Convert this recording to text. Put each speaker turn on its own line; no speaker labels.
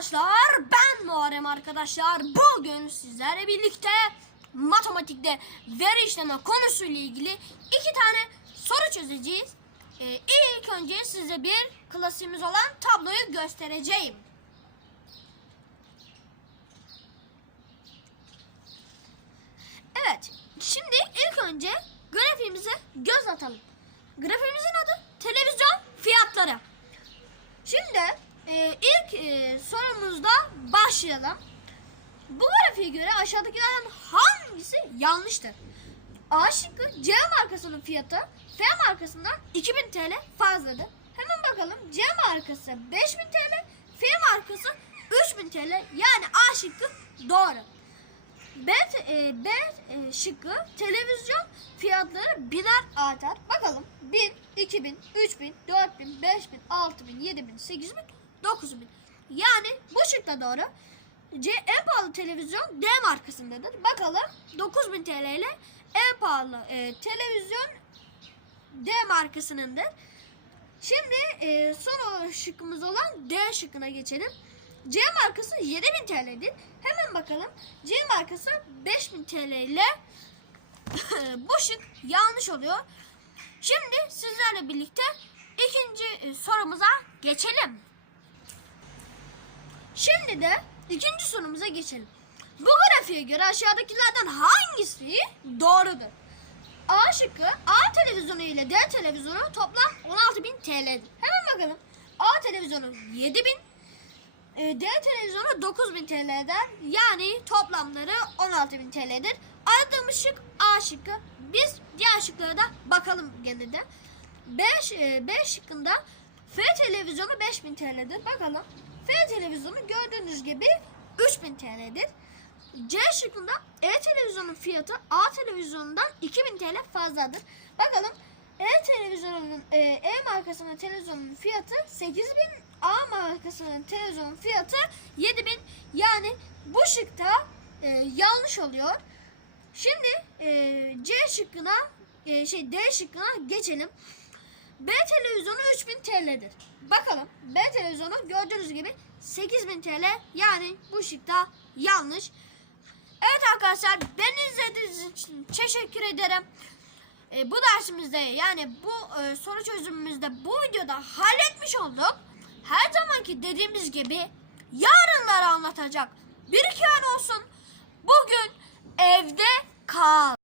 arkadaşlar ben Muharrem arkadaşlar bugün sizlerle birlikte matematikte veri işleme konusuyla ilgili iki tane soru çözeceğiz. Ee, ilk önce size bir klasiğimiz olan tabloyu göstereceğim. Evet şimdi ilk önce grafiğimize göz atalım. Grafiğimizin adı televizyon fiyatları. Şimdi e, ilk e, sorumuzda başlayalım. Bu grafiğe göre aşağıdakilerden hangisi yanlıştır? A şıkkı C markasının fiyatı F markasından 2000 TL fazladır. Hemen bakalım C markası 5000 TL, F markası 3000 TL yani A şıkkı doğru. B, e, B e, şıkkı televizyon fiyatları biner artar. Bakalım 1000, 2000, 3000, 4000, 5000, 6000, 7000, 8000, 9000. Yani bu şıkta doğru. C en pahalı televizyon D markasındadır. Bakalım 9000 TL ile en pahalı e, televizyon D markasınındır. Şimdi e, son şıkkımız olan D şıkkına geçelim. C markası 7000 TL'dir. Hemen bakalım. C markası 5000 TL ile bu şık yanlış oluyor. Şimdi sizlerle birlikte ikinci e, sorumuza geçelim. Şimdi de ikinci sorumuza geçelim. Bu grafiğe göre aşağıdakilerden hangisi doğrudur? A şıkkı A televizyonu ile D televizyonu toplam 16.000 TL'dir. Hemen bakalım. A televizyonu 7.000 e, D televizyonu 9000 TL'den yani toplamları 16.000 TL'dir. Aradığımız şık A şıkkı. Biz diğer şıklara da bakalım gene de. B, ş- B şıkkında F televizyonu 5000 TL'dir. Bakalım. F televizyonu gördüğünüz gibi 3000 TL'dir. C şıkkında E televizyonun fiyatı A televizyonundan 2000 TL fazladır. Bakalım E televizyonunun e, E markasının televizyonun fiyatı 8000 A markasının televizyonun fiyatı 7000 yani bu şıkta e, yanlış oluyor. Şimdi e, C şıkkına e, şey D şıkkına geçelim. B televizyonu 3000 TL'dir. Bakalım B televizyonu gördüğünüz gibi 8000 TL yani bu şıkta yanlış. Evet arkadaşlar beni izlediğiniz için teşekkür ederim. E, bu dersimizde yani bu e, soru çözümümüzde bu videoda halletmiş olduk. Her zamanki dediğimiz gibi yarınları anlatacak bir iki an olsun. Bugün evde kal.